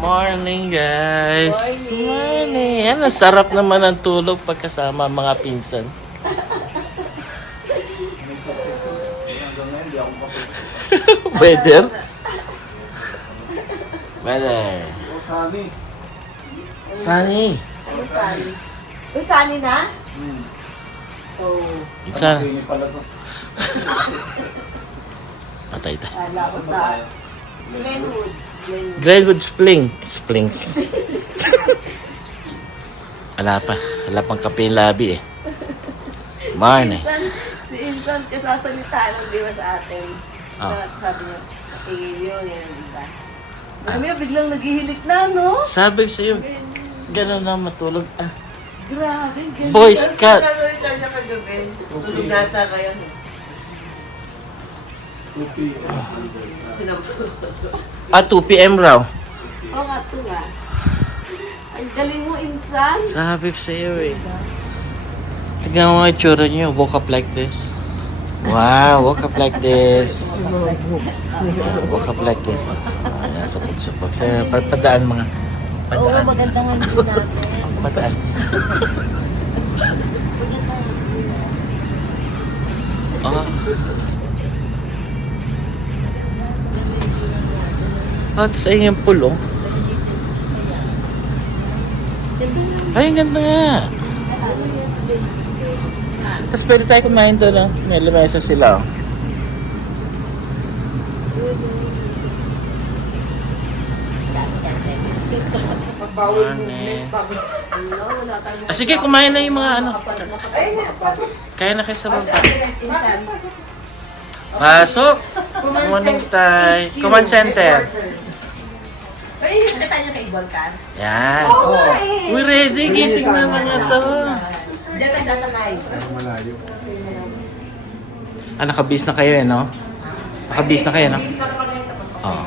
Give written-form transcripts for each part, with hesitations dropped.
Morning, guys. Morning. Yan, ang sarap naman ang tulog pagkasama ang mga pinsan. Weather? Weather. Sunny. Sunny. Ano Sunny? Uy, Sunny na? Oh. Insan. Hindi pala to. Patay tayo. Kala ko sa Glenwood. Glenwood Springs. Wala pa. Wala pang kape yung labi eh. Morning. Si Insan kasasalita lang di ba sa atin. Ah. Sabi niya, yun, diba? Mami, biglang naghihilik na, no? Sabi ko sa'yo, gano'n na matulog. Ah, Grabe, ganyan. Boy Scout. Nagsalita siya kagabi. Tulog nata kaya. 2 p.m. Ah, 2 p.m. raw. Oo nga, ito nga. Ang galing mo, Insan. Sabi ko sa'yo eh. Tignan mo nga itsura niyo. Woke up like this. Wow, woke up like this. Woke up like this. Ayan, sapag-sapag. Sa padaan mga. Oo, Padaan. maganda nga yung natin. Padaan. Ah. Ah, tapos ayun yung pulong. Ay, ang ganda nga. Tapos pwede tayo kumain doon, no? May lamesa sila, oh. Ah, sige, kumain na yung mga ano. Kaya na kayo sa baba. Pasok! Morning tayo. Command center. Ay, nakita niyo kay Volcan? Yan. Uy, ready. Gising na mga to. Diyan ang sasakay. Malayo. Ah, nakabis na kayo eh, no? Nakabis na kayo, no? Oo.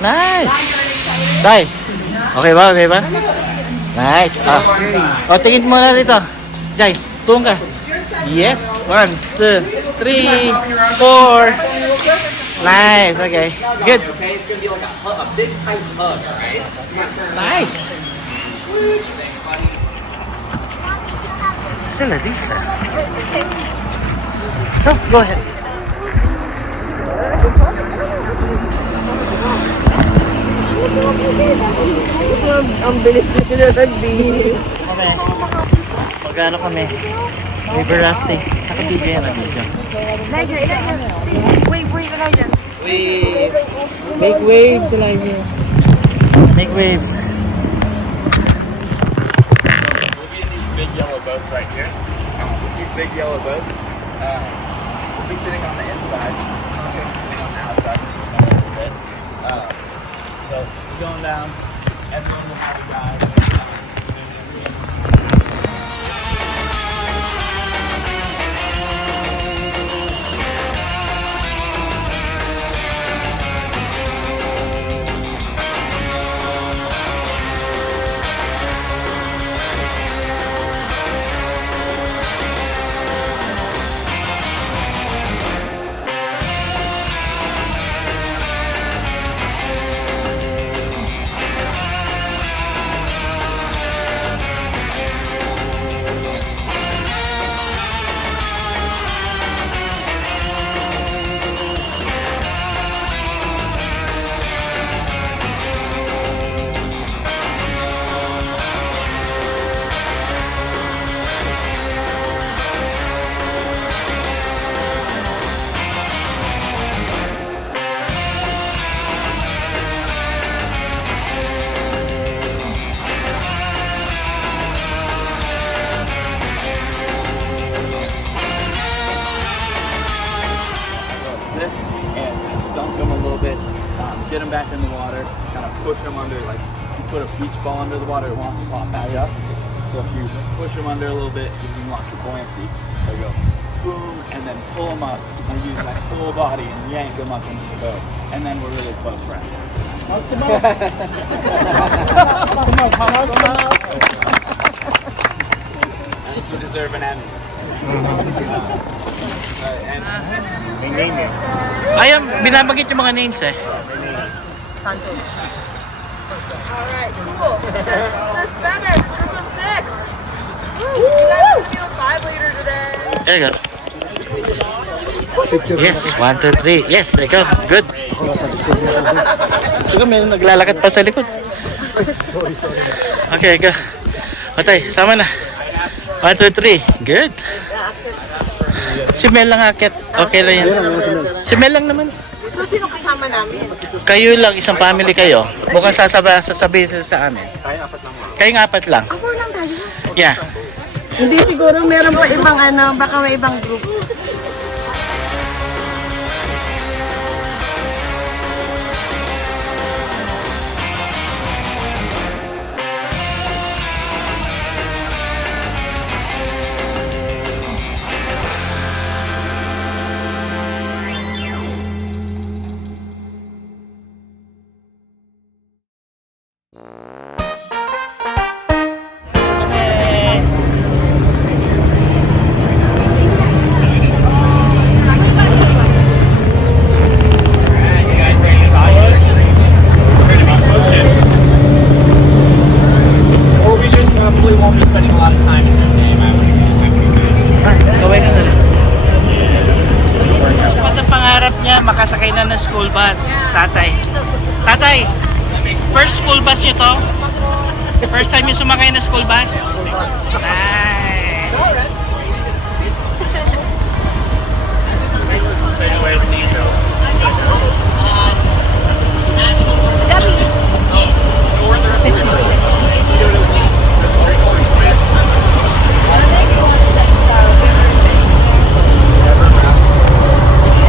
Nice! Tay! Okay ba? Okay ba? Nice! Ah. O, tingin mo na rito. Jai, tulong ka. Yes! 1, 2, 3, 4. Nice! Okay. Good! Nice! Sila, Lisa. So, go ahead. Ang bilis din sila nag-beat. Kami. Magano kami? River rafting. Nakabigay na dito. Wait, Elijah. Wave. Make waves, Elijah. Make waves. We'll be in these big yellow boats right here. These big yellow boats. We'll be sitting on the inside. Not going to be sitting on the outside. Which is what I said. So we're going down. Everyone will have a guide. this and dunk them a little bit, get them back in the water, kind of push them under, like if you put a beach ball under the water, it wants to pop back up. So if you push them under a little bit, it gives them lots of buoyancy. So go boom, and then pull them up, and use my whole body and yank them up into the boat. And then we're really close friends. You deserve an Emmy. Ayun, binabanggit yung mga names eh. Alright, cool. Suspenders, group of 6. You guys feel 5 later today. There you go. Yes, 1, 2, 3. Yes, there you go. Good. Ito may naglalakad pa sa likod. Okay, go. Matay, sama na. 1, 2, 3. Good. Si Mel lang akit. Okay lang yan. Si Mel lang naman. So, sino kasama namin? Kayo lang, isang family kayo. Mukhang sasabihin sa amin. Kayong apat lang. Ako lang tayo. Yeah. Hindi siguro meron pa ibang ano, baka may ibang group. Or we just probably won't be spending a lot of time in that game. Gawin na rin. Dapat ang pangarap niya, makasakay na ng school bus. Tatay. Tatay, first school bus niyo to? First time niyo sumakay na school bus? Nice.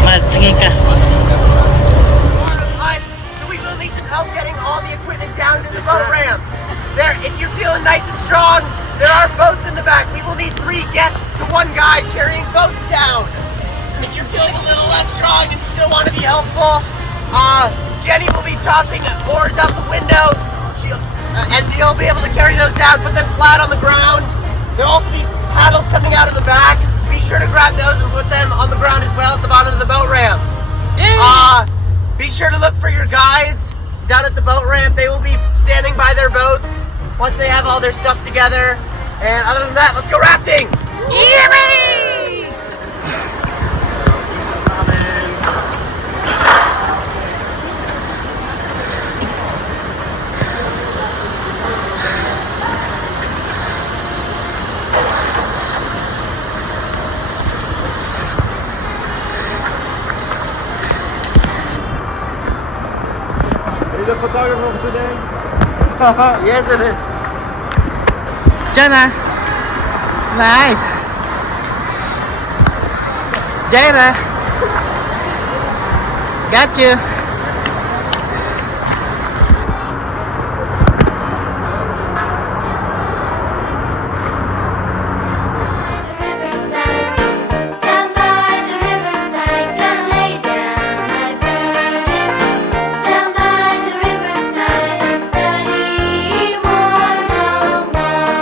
Mal, tingin ka. So we will need some help getting all the equipment down to the boat ramp. There, if you're feeling nice and strong, there are boats in the back. We will need 3 guests to 1 guy carrying boats down. If you're feeling a little less strong and you still want to be helpful, Jenny will be tossing oars out the window. And you'll be able to carry those down, put them flat on the ground. There'll also be paddles coming out of the back. Be sure to grab those and put them on the ground as well at the bottom of the boat ramp. Be sure to look for your guides down at the boat ramp. They will be standing by their boats once they have all their stuff together. And other than that, let's go rafting! the photographer today? Yes, it is. Jana. Nice. Jaira. Got you. Down by the riverside, gonna lay down my burden. Down by the riverside and study war no more.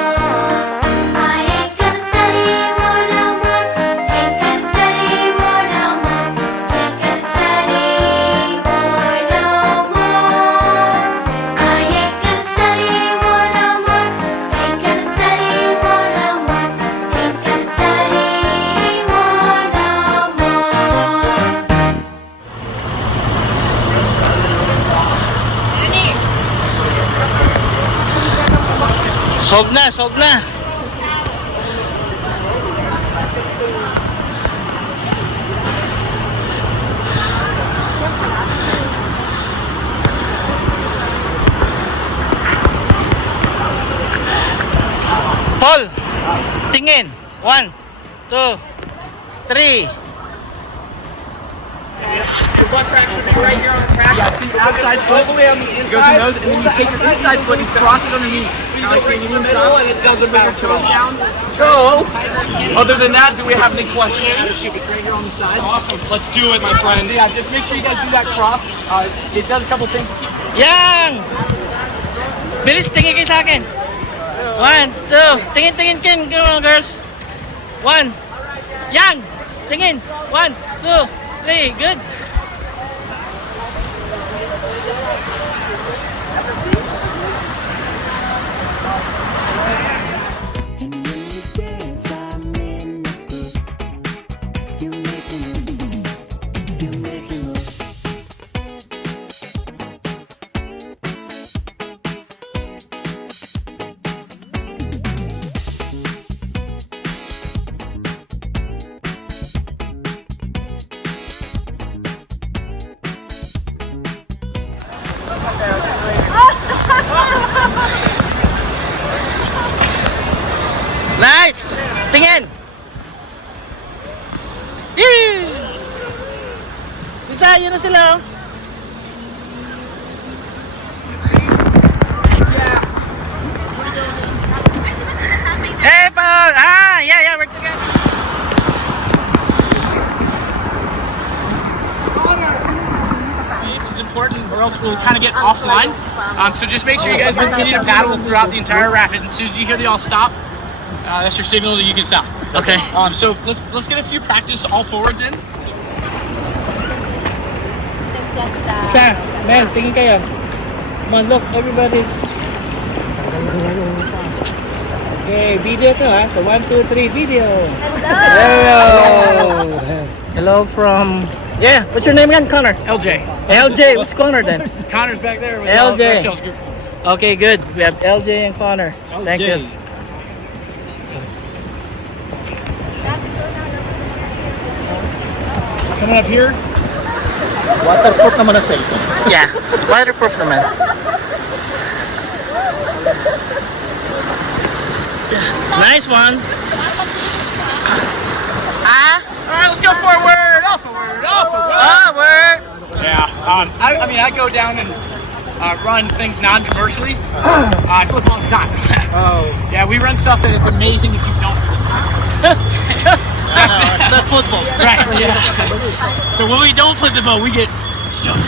I ain't gonna study war no more. Ain't gonna study war no more. Ain't gonna study war no more. I ain't gonna study war no more. Ain't gonna study war no more. Ain't gonna study war no more. Solve na, solve na. Paul, tingin. 1, 2, 3. butt crack should be right here on the crack. Yeah, see, outside foot. All the way on the inside. Goes in those, and then you take your inside foot and cross it underneath. Like saying it inside, and it doesn't bring your toes down. So, other than that, do we have any questions? It's right here on the side. Awesome. Let's do it, my friends. Yeah, just make sure you guys do that cross. It does a couple things. Yang! Bilis, tingin kayo sa akin. 1, 2. Tingin, kin. Come on, girls. 1. Yang! Tingin. 1, 2, 3. Good. Nice! Tingin! Yee! Isa, yun na sila. Oh. Hey, Paul! Yeah, we're together. This is important, or else we'll kind of get offline. So just make sure you guys continue to paddle throughout the entire rapid. As soon as you hear the all stop, that's your signal that you can stop. Okay. So let's get a few practice all forwards in. Isa, Mel, tingin kayo. Come on, look, everybody's... Okay, video to ha. So 1, 2, 3, video. Hello. Hello from... Yeah, what's your name again? Connor. LJ. LJ, what's Connor then? Connor's back there with LJ. our sales group. Okay, good. We have LJ and Connor. Thank you. Coming up here. Waterproof naman na cellphone. Yeah, waterproof naman. Nice one. All right, let's go forward. Off forward. Forward. Yeah. I mean, I go down and run things non-commercially. I flip all the time. Oh. Yeah, we run stuff that it's amazing if you don't. That's football. Right. Yeah. So when we don't flip the boat, we get stoned.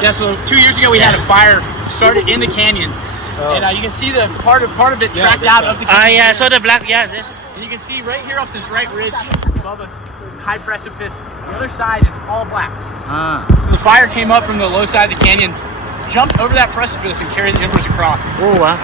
Yeah. So 2 years ago, we had a fire started in the canyon, and you can see the part of it tracked out of the canyon. Yeah, so the black, yeah. This. And you can see right here off this right ridge above us, high precipice. The other side is all black. So the fire came up from the low side of the canyon, jumped over that precipice, and carried the embers across. Oh, wow.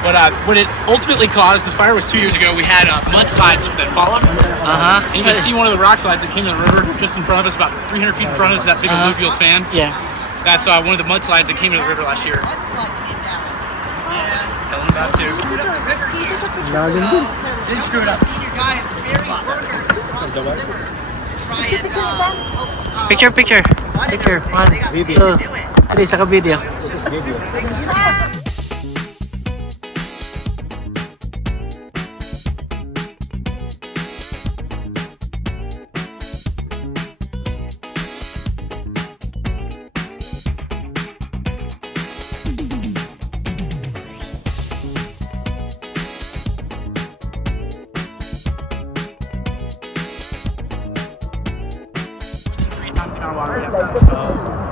But what it ultimately caused, the fire was 2 years ago. We had mudslides that followed. And you can see one of the rock slides that came in the river just in front of us, about 300 feet in front of us, that big alluvial fan. Yeah. That's one of the mudslides that came in the river last year. Tell them about it too. Didn't screw it up. Picture. Picture. 1, 2, 3, saka video.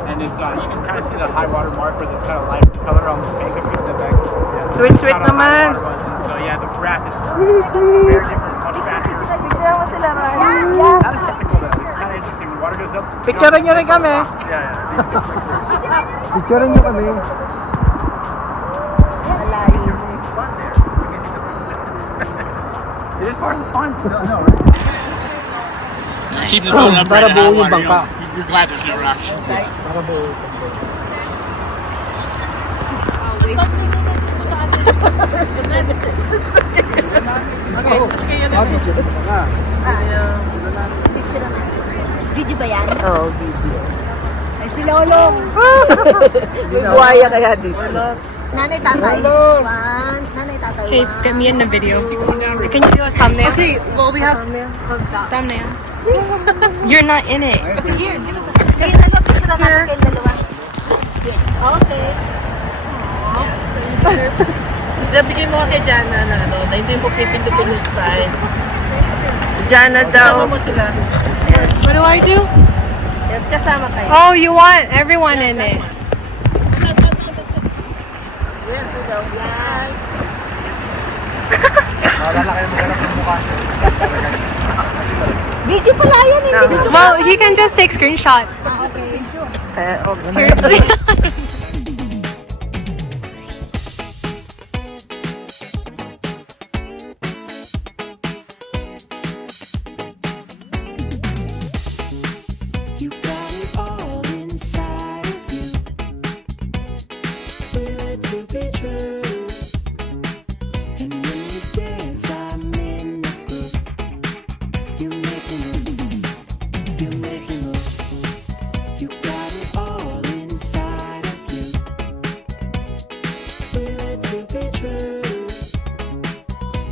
And it's you can kind of see the high water mark where there's kind of light color on the bank of the back. Sweet naman. So yeah, the raft is very different, much faster. Not as technical though. It's kind of interesting. The water goes up. Picturean nyo rin kami. Yeah. Picturean nyo kami. It is part of the fun. Keep the boat up right Para buo now. yung bangka. You're glad there's no rocks. Para buo. Video ba yan? Oo, video. Ay, si Lolong! May buhaya kaya dito. Nanay, tatay. One. Nanay, tatay. Okay, get me in the video. Can you do a thumbnail? Okay, well we have thumbnail. You're not in it. Kayo na ba picture natin kayong dalawa? Okay. Bigay mo kay Jana na ano, na hindi mo pipindutin yung side. Jana daw. Kasama mo sila. What do I do? Kasama kayo. Oh, you want everyone in it. Video pala yan, hindi ko. Well, he can just take screenshots. Okay. You got it all inside of you. Feel it to be true. And when you dance, I'm in the groove. You make me move. You make me move. You got it all inside of you. Feel it to be true.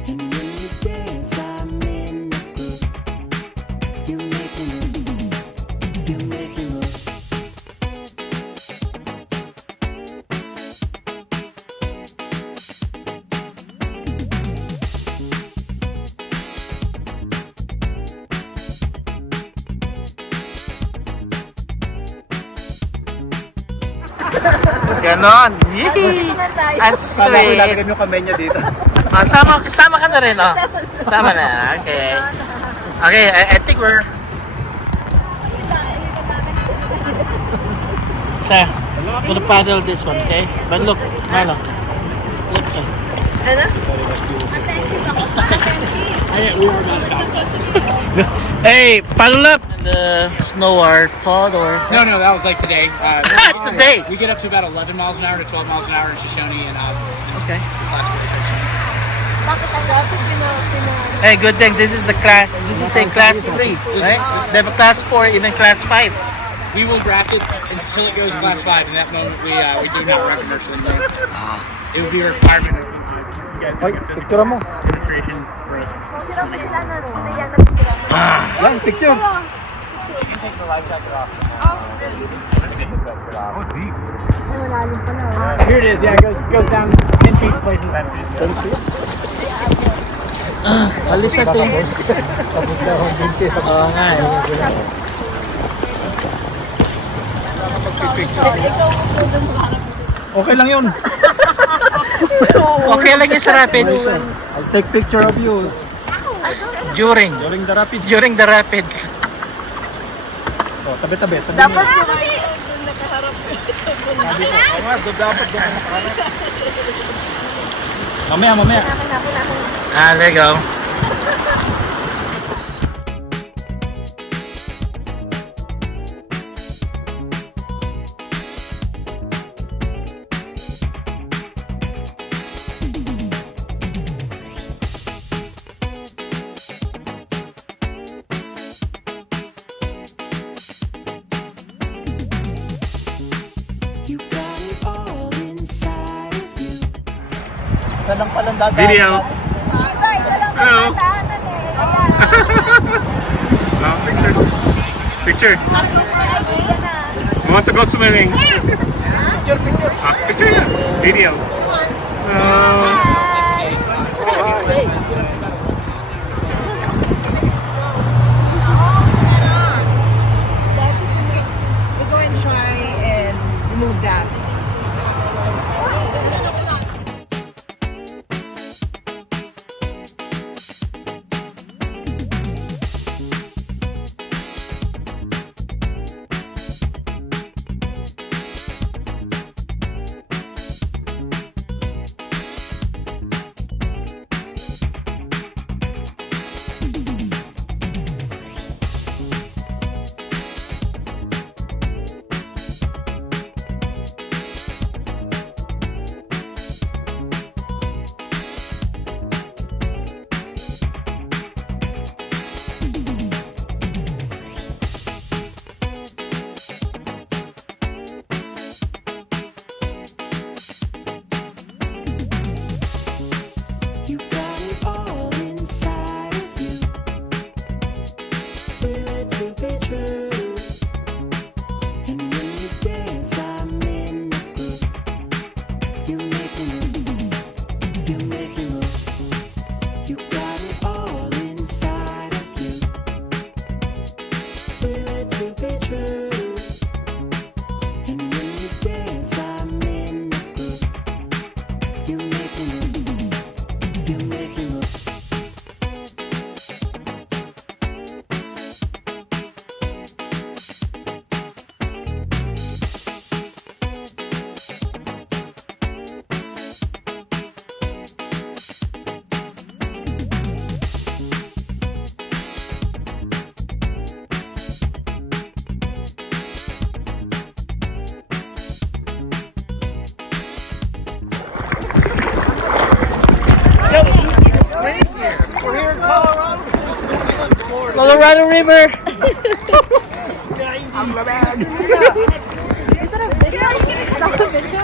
And when you dance, I'm in the groove. You make me move. You make me move. Ganon. Yee! Ang sweet. Lalagyan yung kamay niya dito. Ah, sama ka na rin, oh. Sama na, okay. Okay, I think we're... Sir, I'm gonna paddle this one, okay? But look, Marla. Look. Hey, paddle up! And the snow are thawed or... No, that was like today. Today? We get up to about 11 miles an hour to 12 miles an hour in Shoshone and Okay. class 4 section. Bakit ang dapat Hey, good thing this is a class 3, right? They have a class 4, even class 5. We will draft it until it goes class 5. In that moment, we do not run commercial anymore. It would be a requirement of you guys to get Picture mo. demonstration for us. Yan, picture. Here it is. Yeah, it goes down 10 feet places. Alis sa tingin. Tapos na akong binti. Oo nga eh. Okay lang yun. Okay lang yung sa rapids. I'll take picture of you During during the rapid. the rapids. So, tabi-tabi. Tabi Dapat niyo. po kasi Oo nga, dapat doon ka nakaharap. Mamaya. Ah, there you go. You got it all inside of you. Saan lang palang dadaan? Video. Hello. Picture. Who wants to go swimming? Picture. Video. We'll go and try and remove that. Colorado River.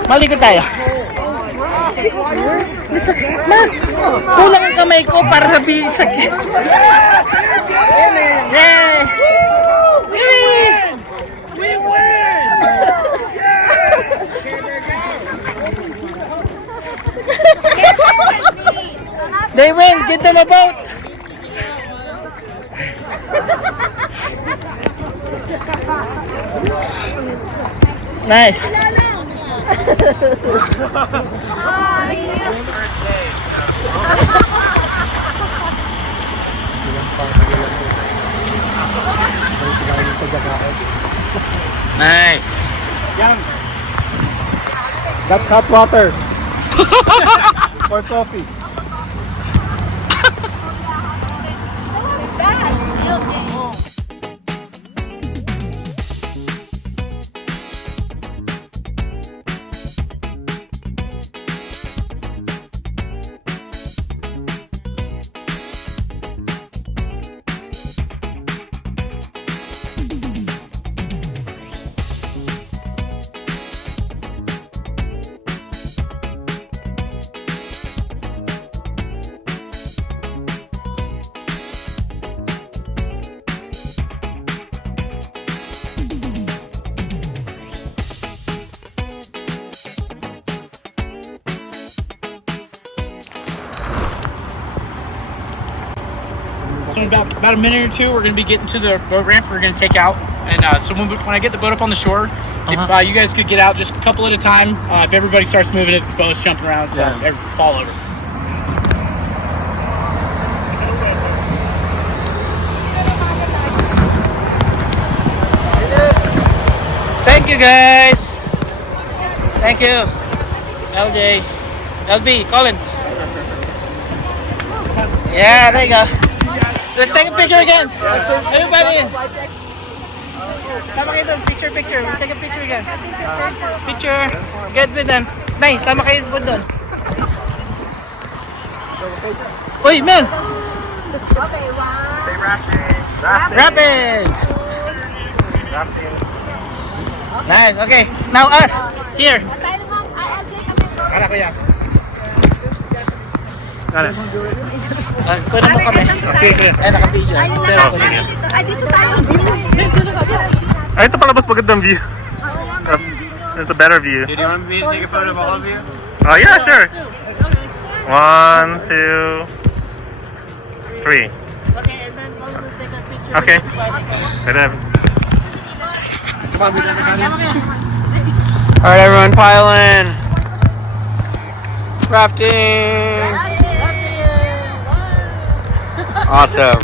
Malikot tayo. Kulang ang kamay ko para sa bisag. Yay! We win! They win! Get them a boat! Nice! Nice. That's hot water. For coffee. So in about a minute or two, we're going to be getting to the boat ramp. We're going to take out. And so when I get the boat up on the shore, if you guys could get out just a couple at a time. If everybody starts moving, the boat's jumping around, so fall over. Thank you guys! Thank you! LJ, LB, Collins. Yeah, there you go. Let's take a picture again. Everybody. Sama kayo doon. Picture. We'll take a picture again. Picture. Get with them. Nice. Sama kayo doon. Uy, Mel. Okay, one. Say rapids. Rapids. Nice. Okay. Now us. Here. Kala ko yan. Pwede mo kami. Ay, naka-video. Pero ako niya. Ay, dito tayo. Ay, ito palabas magandang view. There's a better view. Do you want me to take a photo of all of you? Oh yeah, sure. 1, 2, 3. Okay, and then we'll take a picture. Okay. And then, All right, everyone, pile in. Rafting. Awesome.